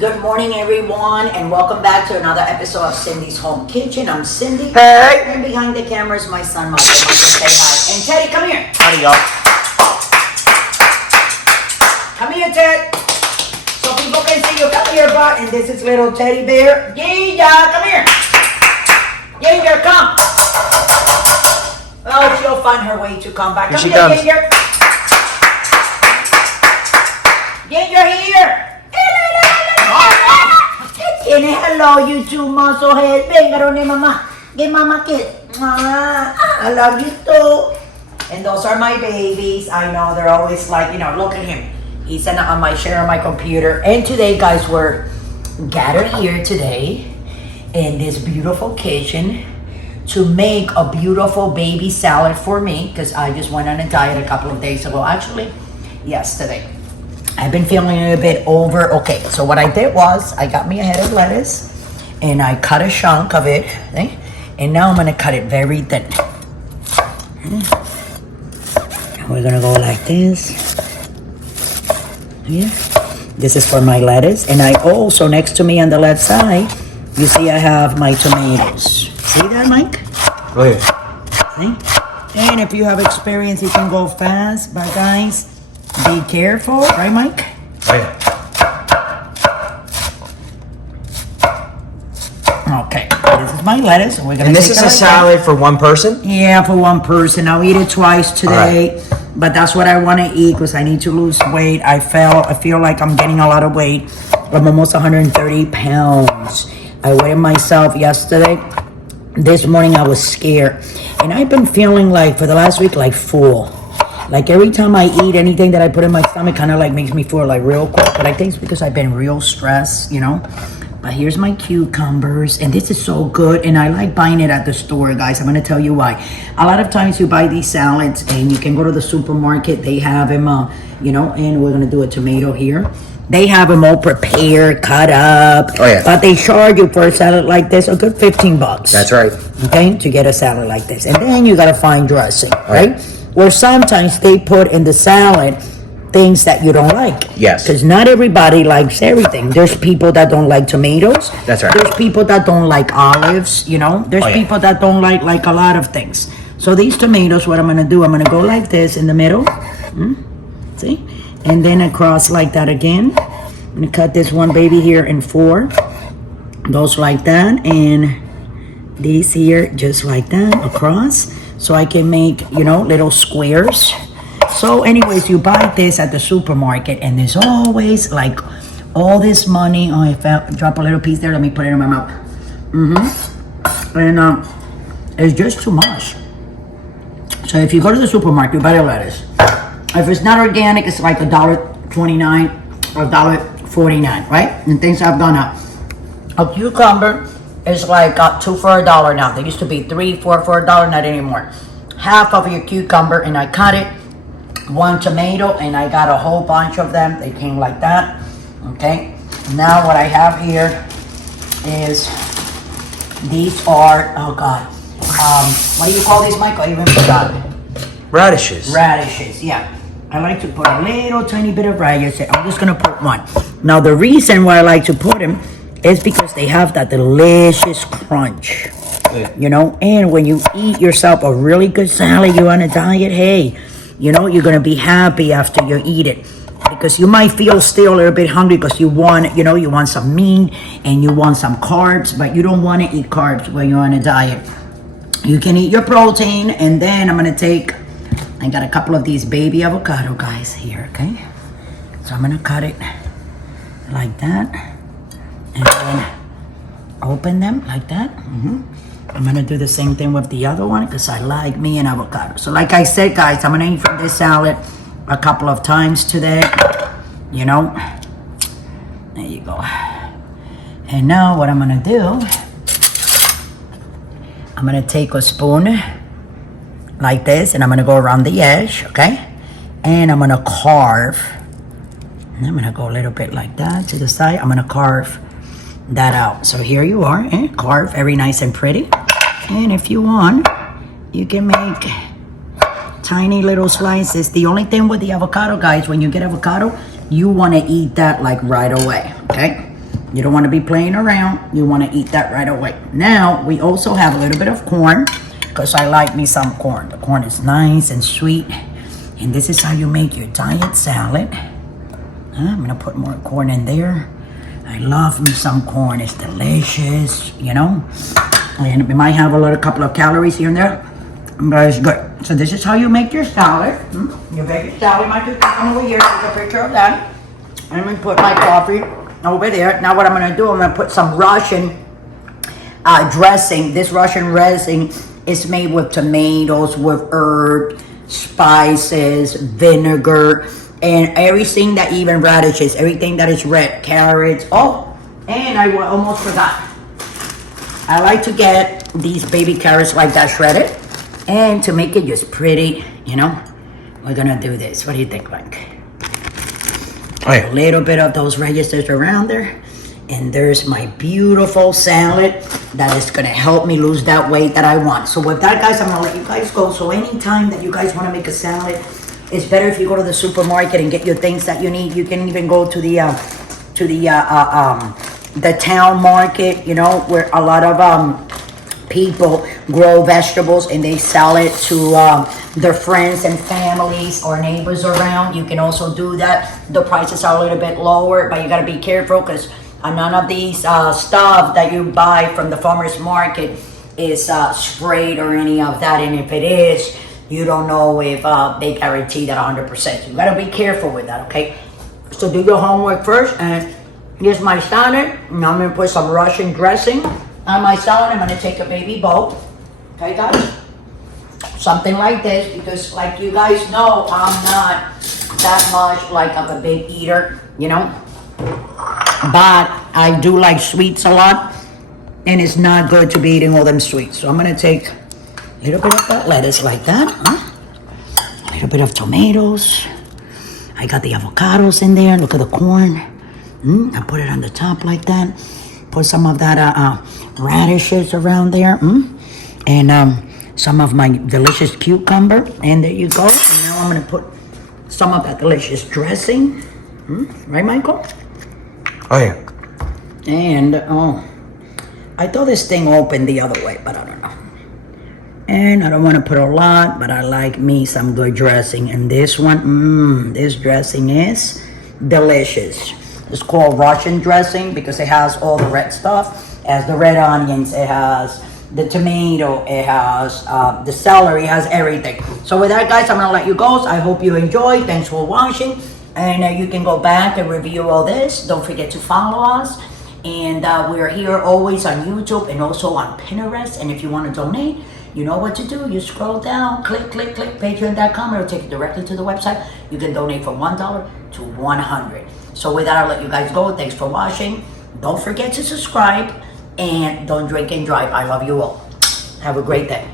Good morning, everyone, and welcome back to another episode of Cindy's Home Kitchen. I'm Cindy. Hey! And behind the camera is my son, Michael. Michael, say hi. And Teddy, come here. Howdy, y'all. Come here, Ted. So people can see you. Come here, bud. And this is little teddy bear. Yeah, come here. Ginger, come. Oh, she'll find her way to come back. Come here, Ginger. Ginger, here. Hello, you two muscleheads. Venga, donde mamá. Give mama a kiss. I love you too. And those are my babies. I know they're always like, look at him. He's on my share on my computer. And today, guys, we're gathered here today in this beautiful kitchen to make a beautiful baby salad for me, because I just went on a diet a couple of days ago. Actually, yesterday. I've been feeling a bit over. Okay, so what I did was I got me a head of lettuce and I cut a chunk of it. Okay? And now I'm gonna cut it very thin. And we're gonna go like this. Yeah. This is for my lettuce. And I also, next to me on the left side, you see I have my tomatoes. See that, Mike? Go ahead. See? And if you have experience, you can go fast. But guys, be careful, right, Mike? Oh, yeah. Okay, this is my lettuce, and we're gonna. And this is a salad for one person? Yeah, for one person. I'll eat it twice today, right. But that's what I want to eat because I need to lose weight. I feel like I'm getting a lot of weight. I'm almost 130 pounds. I weighed myself yesterday. This morning I was scared, and I've been feeling like for the last week like full. Like every time I eat anything that I put in my stomach kind of like makes me feel like real quick. But I think it's because I've been real stressed, But here's my cucumbers. And this is so good. And I like buying it at the store, guys. I'm going to tell you why. A lot of times you buy these salads and you can go to the supermarket. They have them, and we're going to do a tomato here. They have them all prepared, cut up. Oh, yeah. But they charge you for a salad like this a good $15. That's right. Okay, to get a salad like this. And then you got to find dressing, right? Right. Or sometimes they put in the salad things that you don't like. Yes. Because not everybody likes everything. There's people that don't like tomatoes. That's right. There's people that don't like olives, There's yeah. people that don't like a lot of things. So these tomatoes, what I'm going to do, I'm going to go like this in the middle. See? And then across like that again. I'm going to cut this one baby here in 4. Goes like that. And these here just like that across. So I can make, little squares. So anyways, you buy this at the supermarket and there's always like all this money. Oh, drop a little piece there. Let me put it in my mouth. And it's just too much. So if you go to the supermarket, you buy the lettuce. If it's not organic, it's like $1.29 or $1.49, right? And things have gone up. A cucumber is like 2 for $1 now. They used to be 3, 4 for $1, not anymore. Half of your cucumber, and I cut it. 1 tomato, and I got a whole bunch of them. They came like that. Okay. Now what I have here is these are, oh God, what do you call these, Michael? I even forgot. Radishes. Radishes, yeah. I like to put a little tiny bit of radish. I'm just gonna put 1. Now the reason why I like to put them is because they have that delicious crunch, and when you eat yourself a really good salad, you're on a diet, hey, you're going to be happy after you eat it, because you might feel still a little bit hungry because you want, you want some meat and you want some carbs, but you don't want to eat carbs when you're on a diet. You can eat your protein, and then I got a couple of these baby avocado guys here, okay? So I'm going to cut it like that. And then open them like that. I'm gonna do the same thing with the other one because I like me an avocado. So like I said, guys, I'm gonna eat from this salad a couple of times today. There you go. And now what I'm gonna do, I'm gonna take a spoon like this and I'm gonna go around the edge, okay? And I'm gonna carve. And I'm gonna go a little bit like that to the side. I'm gonna carve that out. So here you are, carve very nice and pretty. And if you want, you can make tiny little slices. The only thing with the avocado, guys, when you get avocado, you want to eat that like right away, okay? You don't want to be playing around. You want to eat that right away. Now, we also have a little bit of corn because I like me some corn. The corn is nice and sweet. And this is how you make your diet salad. I'm going to put more corn in there. I love me some corn. It's delicious, you know. And it might have a couple of calories here and there, but it's good. So this is how you make your salad. Your veggie salad. Might just come over here, take a picture of that. I'm going to put my coffee over there. Now what I'm going to do, I'm going to put some Russian dressing. This Russian dressing is made with tomatoes, with herbs, spices, vinegar, and everything that even radishes, everything that is red, carrots. Oh, and I almost forgot. I like to get these baby carrots like that shredded, and to make it just pretty, you know, we're gonna do this. What do you think, Mike? Oh, yeah. A little bit of those registers around there, and there's my beautiful salad that is gonna help me lose that weight that I want. So with that, guys, I'm gonna let you guys go. So anytime that you guys wanna make a salad, it's better if you go to the supermarket and get your things that you need. You can even go to the town market, you know, where a lot of people grow vegetables and they sell it to their friends and families or neighbors around. You can also do that. The prices are a little bit lower, but you got to be careful because none of these stuff that you buy from the farmer's market is sprayed or any of that. And if it is, you don't know if they guarantee that 100%. You got to be careful with that, okay? So do your homework first. And here's my salad. Now I'm going to put some Russian dressing on my salad. I'm going to take a baby bowl. Okay, guys? Something like this, because like you guys know, I'm not that much like of a big eater, you know? But I do like sweets a lot, and it's not good to be eating all them sweets. So I'm going to take a little bit of that lettuce like that. A little bit of tomatoes. I got the avocados in there. Look at the corn. I put it on the top like that. Put some of that radishes around there. And some of my delicious cucumber. And there you go. And now I'm going to put some of that delicious dressing. Right, Michael? Oh, yeah. And, I thought this thing opened the other way, but I don't know. And I don't want to put a lot, but I like me some good dressing. And this one, this dressing is delicious. It's called Russian dressing because it has all the red stuff. It has the red onions, it has the tomato, it has the celery, it has everything. So with that, guys, I'm going to let you go. So I hope you enjoyed. Thanks for watching. And you can go back and review all this. Don't forget to follow us. And we're here always on YouTube and also on Pinterest. And if you want to donate, you know what to do. You scroll down, click, patreon.com. It'll take you directly to the website. You can donate from $1 to $100. So with that, I'll let you guys go. Thanks for watching. Don't forget to subscribe. And don't drink and drive. I love you all. Have a great day.